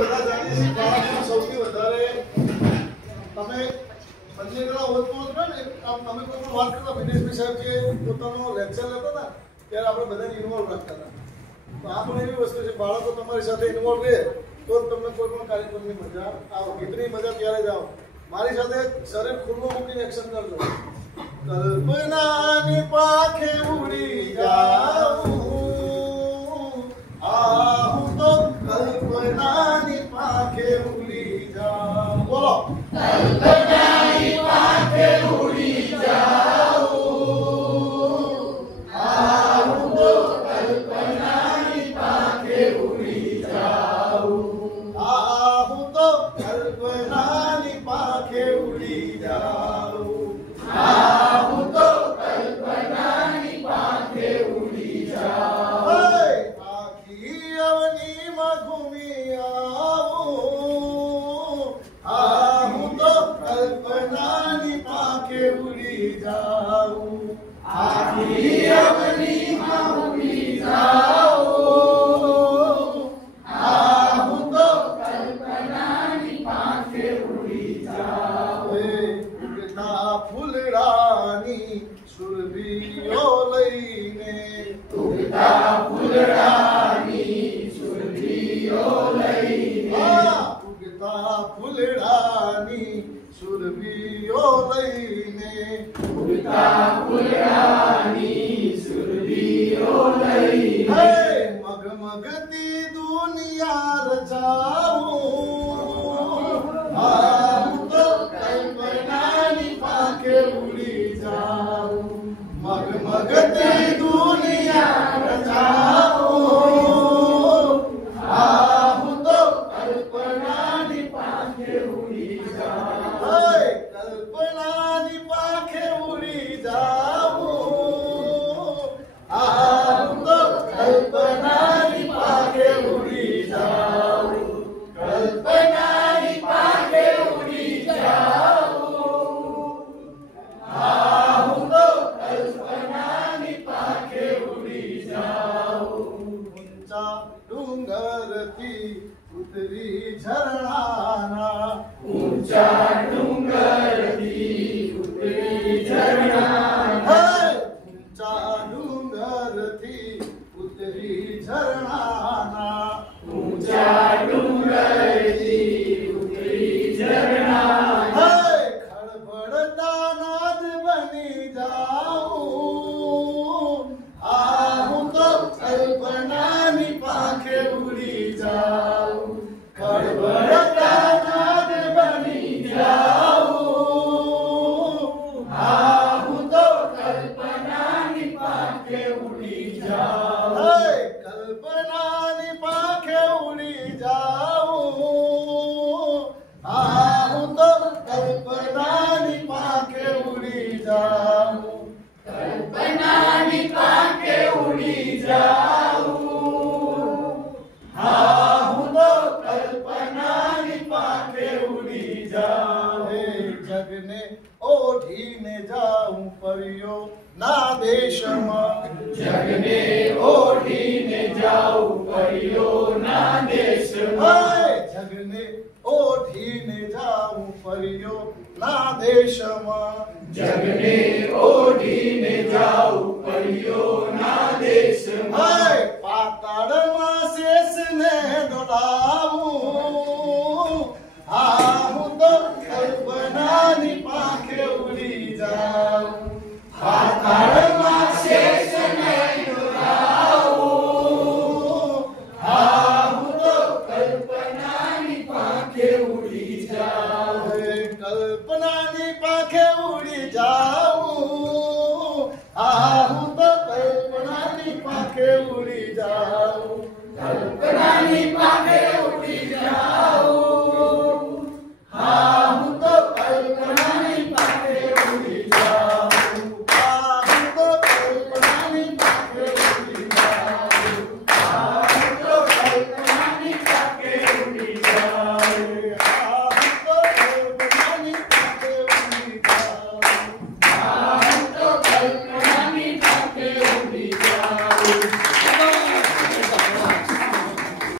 બધા જાણીએ છીએ બાળકોમાં સૌથી વધારે તમે બંને જણા ઓળખો છો ને આમ તમે કોઈ પણ વાત કરતા વિનેશભાઈ સાહેબ જે પોતાનો લેક્ચર લેતા હતા ત્યારે આપણે બધાને ઇન્વોલ્વ રાખતા હતા. તો આ પણ એવી વસ્તુ છે બાળકો તમારી સાથે ઇન્વોલ્વ રહે તો તમને કોઈ પણ કાર્યક્રમની મજા આવે. ગીતની મજા ત્યારે જ આવે. મારી સાથે શરીર ખુલ્લું મૂકીને એક્શન કરજો. કલ્પનાની પાખે ઉડી જાઉં આહું તો કલ્પનાની પાખે ઉડી જાઉં. બોલો કલ્પનાની પાખે ઉડી જાઉં આહું તો કલ્પનાની પાખે ઉડી જાઉં આહું તો કલ્પનાની પાખે ઉડી જાઉં આહું તો કલ્પનાની પાખે ઉડી જાઉં આખી અવનીમાં ઘૂમી આવું આહું તો કલ્પનાની પાખે ઉડી જાઉં આખી અવનીમાં ઉડી જાઉં આહું તો કલ્પનાની પાખે ઉડી જાઉં ઉગતા ફૂલડાની સુરભીઓ લઈને ઉગતા ફૂલડાની સુરભીઓ લઈને ઉગતા ફૂલડાની સુરભીઓ લઈને ઉગતા ફૂલડાની સુરભીઓ લઈને મગમગતી દુનિયા રચાવું આહું તો કલ્પનાની પાખે ઉડી જાઉં મગમગતી દુનિયા રચાવું આહું તો કલ્પનાની પાખે ઉડી જાઉં કલ્પનાની પાખે ઉડી જાઉં આહું તો કલ્પનાની પાખે ઉડી જાઉં કલ્પનાની પાખે ઉડી જાઉં આહું તો કલ્પનાની પાખે ઉડી જાઉં ઊંચા ડુંગરથી ઉતરી ઝરણાના ઊંચા ડુંગરથી ઉતરી ઝરણા ઊંચા ડુંગરથી ઉતરી ઝરણાના ઊંચા ડુંગરથી ઉતરી ઝરણા ખળભળતા નાદ બની જાઉં આહું તો કલ્પનાની પાખે ઉડી જાઉં ખળભળતા નાદ બની જાઉં આહું તો કલ્પનાની પાખે ઉડી જાઉં કલ્પનાની પાખે ઉડી જાઉં આહું તો કલ્પનાની પાખે ઉડી જાઉં કલ્પનાની પાખે ઉડી જાઉં આહું તો કલ્પનાની પાખે ઉડી જાઉં જગને ઓઢીને જાઉં પરિયો ના દેશમાં જગને ઓઢીને જાઉં પરિયોના દેશમાં જગને ઓઢીને જાઉં પરિયો ના દેશમાં જગને ઓઢીને જાઉં પરિયોના દેશમાં પાતાળમાં શેષને ડોલા